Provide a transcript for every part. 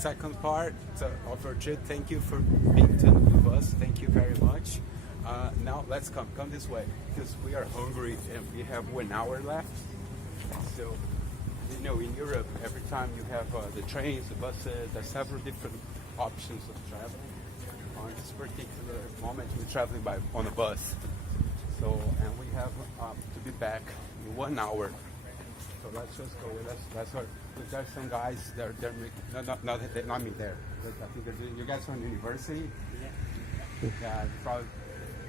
second part of our trip. Thank you for being tuned with us. Thank you very much. Now let's come this way because we are hungry and we have 1 hour left. So, you know, in Europe, every time you have the trains, the buses, there's several different options of traveling. On this particular moment, we're traveling on a bus. So, and we have to be back in 1 hour. So let's just go. Let's go. There's some guys they're not me there. I think you guys from university. Yeah, probably.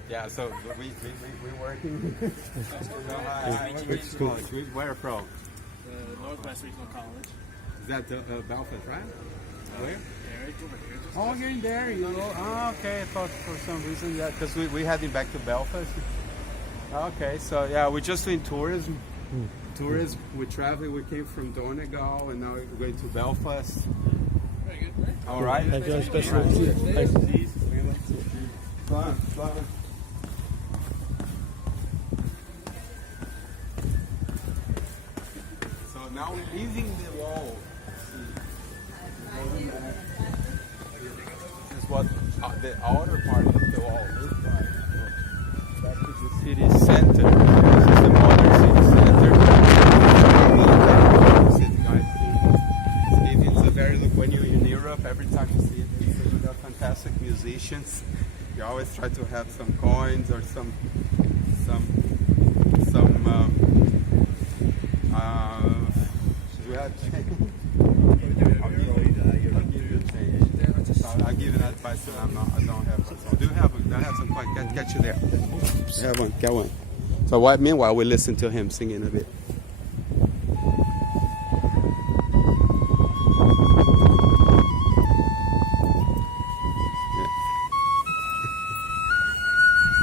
Yeah, so we're working. Which school? Where from? Northwest Regional College. Is that Belfast, right? Where? Derry, over here. Oh, you're in Derry. Oh, okay. I thought for some reason, yeah, because we're heading back to Belfast. Okay, so yeah, we're just doing tourism. Tourism, we're traveling. We came from Donegal and now we're going to Belfast. Very good. All right. Have you special Fun. So now we're leaving the wall. This is what the outer part of the wall looks like. Back to the city center. This is the modern city center. It's a very look when you're in Europe. Every time you see it, there are fantastic musicians. You always try to have some coins or some I'll give you that advice. I don't have. So I have some coins. Get you there. Have one. Get one. So meanwhile, we listen to him singing a bit.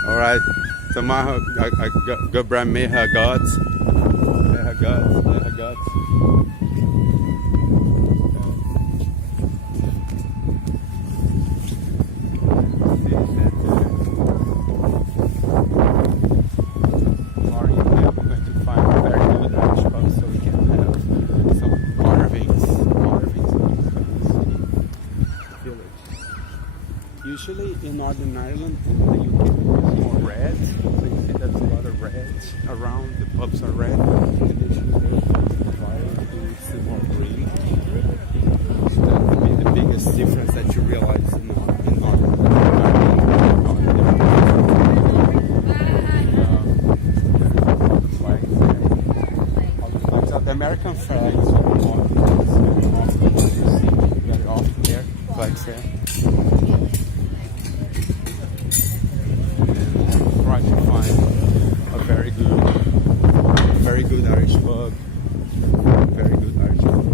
All right. So my good brand may have gods. Usually in Northern Ireland, in the UK, it's more red. So you see there's a lot of red around. The pubs are red. Traditionally, it's more green. So that would be the biggest difference that you realize in Northern Ireland. The American flag is very often there. Flags there. Try to find a very good Irish pub. Very good Irish pub.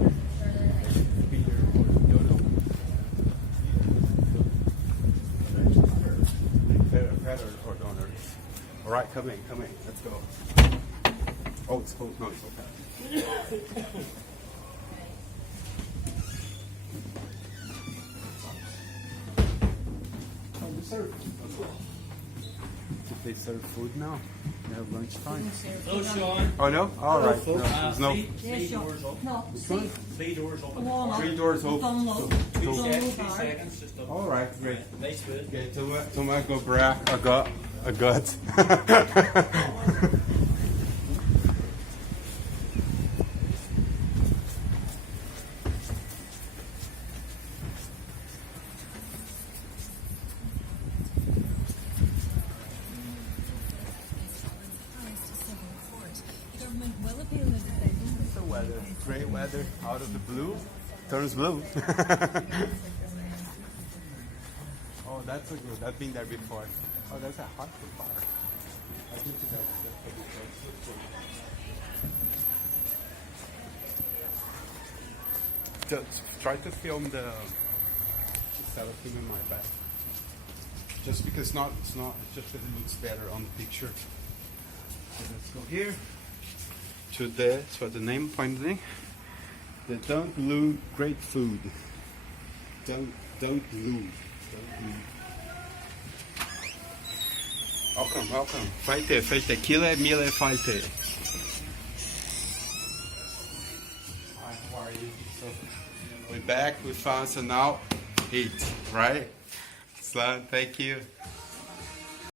Better or donor. All right, come in. Let's go. Oh, it's cold. No, it's okay. They serve food now? They have lunchtime? No, Sean. Oh, no? All right. No, there's no... Three doors open. No, Three doors open. 3 doors open. Two seconds, just up. All right, great. Nice food. Okay, to my go bra, I got a gut. Gray weather out of the blue turns blue. Oh, that's a good. I've been there before. Oh, that's a hot bar. I think that's try to film the cellophane in my back. Just because it's just because it looks better on the picture. So let's go here. To the name pointing. The Don't Lose Great Food. Don't lose. Welcome. Fajte, kile, mile, fajte. Hi, how are you? So we back, we found, so now 8, right? Slan, thank you.